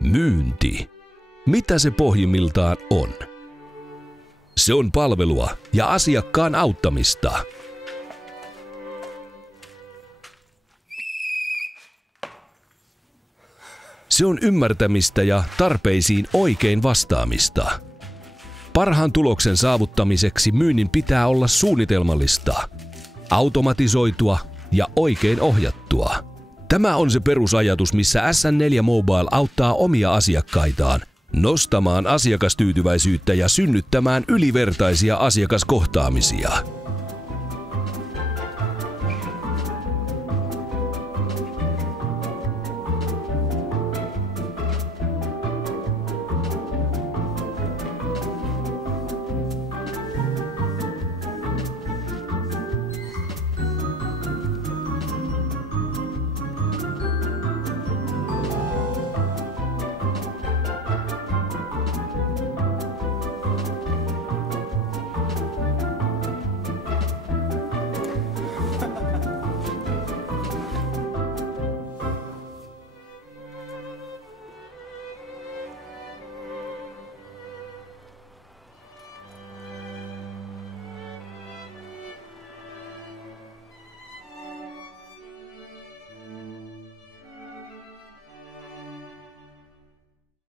Myynti. Mitä se pohjimmiltaan on? Se on palvelua ja asiakkaan auttamista. Se on ymmärtämistä ja tarpeisiin oikein vastaamista. Parhaan tuloksen saavuttamiseksi myynnin pitää olla suunnitelmallista, automatisoitua ja oikein ohjattua. Tämä on se perusajatus, missä SN4 Mobile auttaa omia asiakkaitaan nostamaan asiakastyytyväisyyttä ja synnyttämään ylivertaisia asiakaskohtaamisia.